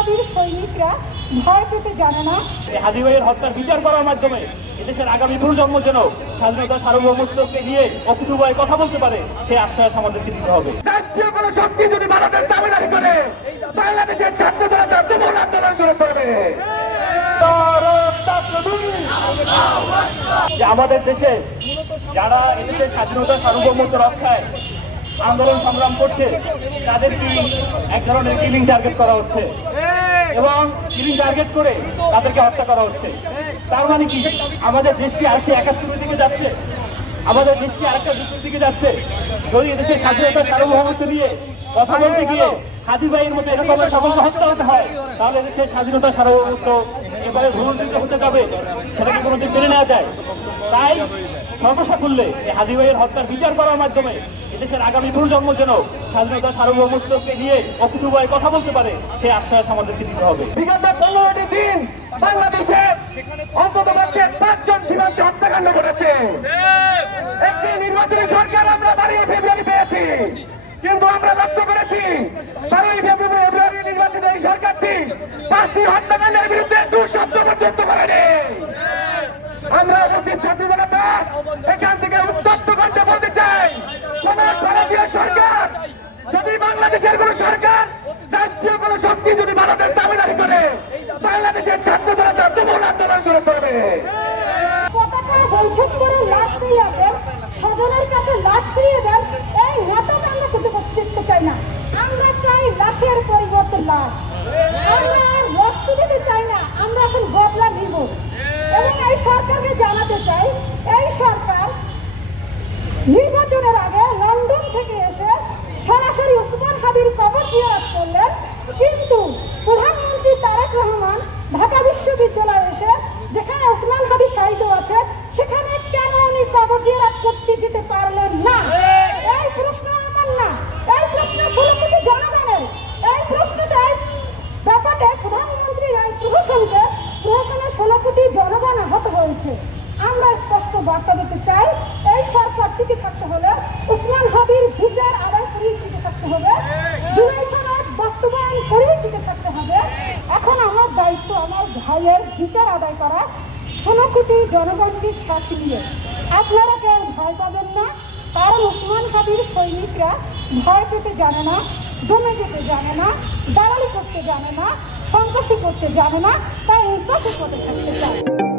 হাবির সৈনিকরা ভয় পেতে জানে না। হাদি ভাইয়ের হত্যার বিচার করার মাধ্যমে এদেশের আগামী প্রজন্ম যেন স্বাধীনতা সার্বভৌমত্বকে নিয়ে অকুতোভয়ে কথা বলতে পারে, সেই আশ্বাস আমাদেরকে দিতে হবে। রাষ্ট্রীয় কোন শক্তি যদি বাংলাদেশ দাবিদারি করে, বাংলাদেশের ছাত্ররা তার তুমুল আন্দোলন করে করবে। যে আমাদের দেশে যারা এদেশের স্বাধীনতা সার্বভৌমত্ব রক্ষায় আন্দোলন সংগ্রাম করছে, তাদেরকে এক ধরনের কিলিং টার্গেট করা হচ্ছে এবং কিলিং টার্গেট করে তাদেরকে হত্যা করা হচ্ছে। তার মানে কি আমাদের দেশ কি আরেকটি একাত্তরের দিকে যাচ্ছে? আমাদের দেশ কি আরেকটা যুদ্ধের দিকে যাচ্ছে? যদি এদেশের স্বাধীনতা সার্বভৌমত্ব নিয়ে কথা বলতে গিয়ে হাদি ভাইয়ের মতো এরকম সকলকে হত্যা হতে হয়, তাহলে এদেশের স্বাধীনতা সার্বভৌমত্ব এবারে ভূমিষ্ঠিত হতে যাবে, সেটাকে কোনোদিন মেনে নেওয়া যায়? তাই সর্বসাকুল্যে হাদি ভাইয়ের হত্যার বিচার করার মাধ্যমে এদেশের আগামী প্রজন্ম যেন স্বাধীনতা সার্বভৌমত্বকে নিয়ে অকুতোভয়ে কথা বলতে পারে, সেই আশ্বাস আমাদেরকে দিতে হবে। বিগত 15টি দিন বাংলাদেশে অন্ততপক্ষে 5 জন সীমান্তে হত্যাকাণ্ড ঘটেছে। একটি নির্বাচনী সরকার আমরা 12 ফেব্রুয়ারি পেয়েছি, কিন্তু আমরা লক্ষ্য করেছি 12 ফেব্রুয়ারি নির্বাচনে এই সরকারটি 5টি হত্যাকাণ্ডের বিরুদ্ধে 2 শব্দ পর্যন্ত করেনি। আমরা উপস্থিত ছাত্র জনতা এখান থেকে উত্তপ্ত কণ্ঠে বলতে চাই, কোন ভারতীয় সরকার যদি বাংলাদেশের কোন সরকার রাষ্ট্রীয় কোন শক্তি যদি বাংলাদেশ দাবিদারি করে, বাংলাদেশের ছাত্ররা তার তুমুল আন্দোলন করে করবে। পতাকা বৈঠক করে লাশ নিয়ে আসেন, স্বজনের কাছে লাশ ফিরিয়ে দেন, এই নাটক আমরা দেখতে চাই না। আমরা চাই লাশের পরিবর্তে লাশ। আমরা আর রক্ত দিতে চাই না, আমরা এখন বদলা নিব। এবং এই সরকারকে জানাতে চাই, এই সরকার নির্বাচনের আগে লন্ডন থেকে এসে সরাসরি ওসমান হাদির কবর জিয়ারত করলেন, কিন্তু প্রধানমন্ত্রী তারেক রহমান ঢাকা বিশ্ববিদ্যালয়ে এসে যেখানে ওসমান হাদি শাহিদ আছে সেখানে কেন উনি কবর জিয়ারত করতে যেতে পারলেন না? এই প্রশ্ন আমার না, এই প্রশ্ন 16 কোটি জনগণের। এই প্রশ্ন ব্যাপারে প্রধানমন্ত্রীর এই প্রহসনে 16 কোটি জনগণ আহত হয়েছে। আমরা স্পষ্ট বার্তা দিতে চাই, এই সরকার টিকে থাকতে হলে ওসমান হাদির বিচার আদায় করিয়ে টিকে থাকতে হবে, জুলাই সনদ বাস্তবায়ন করিয়ে টিকে থাকতে হবে। এখন আমার দায়িত্ব আমার ভাইয়ের বিচার আদায় করা 16 কোটি জনগণকে সাথে নিয়ে। আপনারা কেউ ভয় পাবেন না, কারণ ওসমান হাদির সৈনিকরা ভয় পেতে জানে না, দমে যেতে জানে না, দালালি করতে জানে না, সন্ত্রাসী করতে জানে না, তাই এই পথে থাকতে চায়।